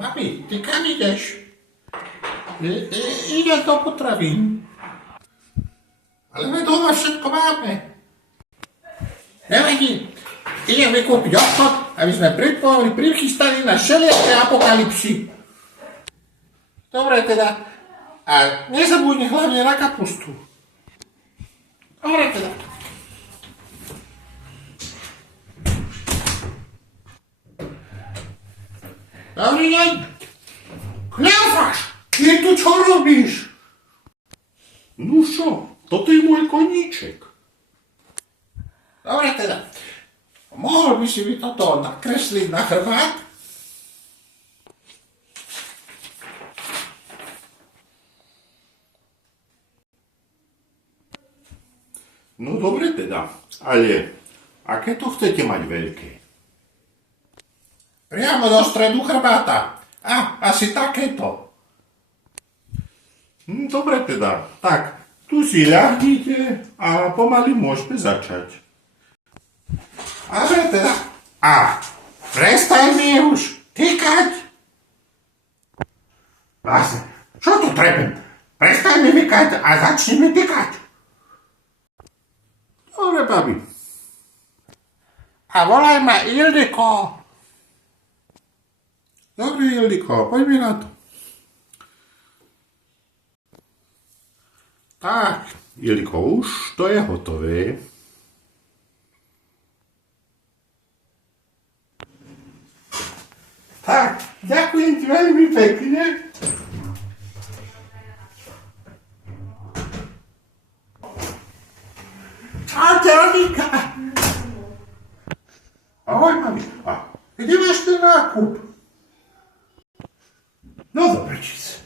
Mami, ty kam ideš? Idem do potravín. Ale my doma všetko máme. Nevadí. Idem vykúpiť obchod, aby sme prichystali na všelijaké apokalypsy. Dobre teda. A nezabudni hlavne na kapustu. Dobre teda. Dobrý deň. Kleofáš, ty tu čo robíš? No čo, toto je môj koníček. Dobre teda. Mohol by si mi toto nakresliť na chrbát? No dobre teda, ale aké to chcete mať veľké? Priamo do stredu chrbáta. Asi takéto. Dobre teda, tak tu si ľahnite a pomaly môžete začať. Dobre teda. Prestaň mi už tykať. Vlastne, čo tu treba? Prestaň mi vykať a začni mi tykať. Dobre, babi. A volaj ma Ildiko. Dobre, Ildiko, poďme na to. Tak, Ildiko, už to je hotové. Tak, ďakujem ti veľmi pekne. Čaute, Anika. Ahoj, mami. Kde máš ten nákup? No dobre, číc.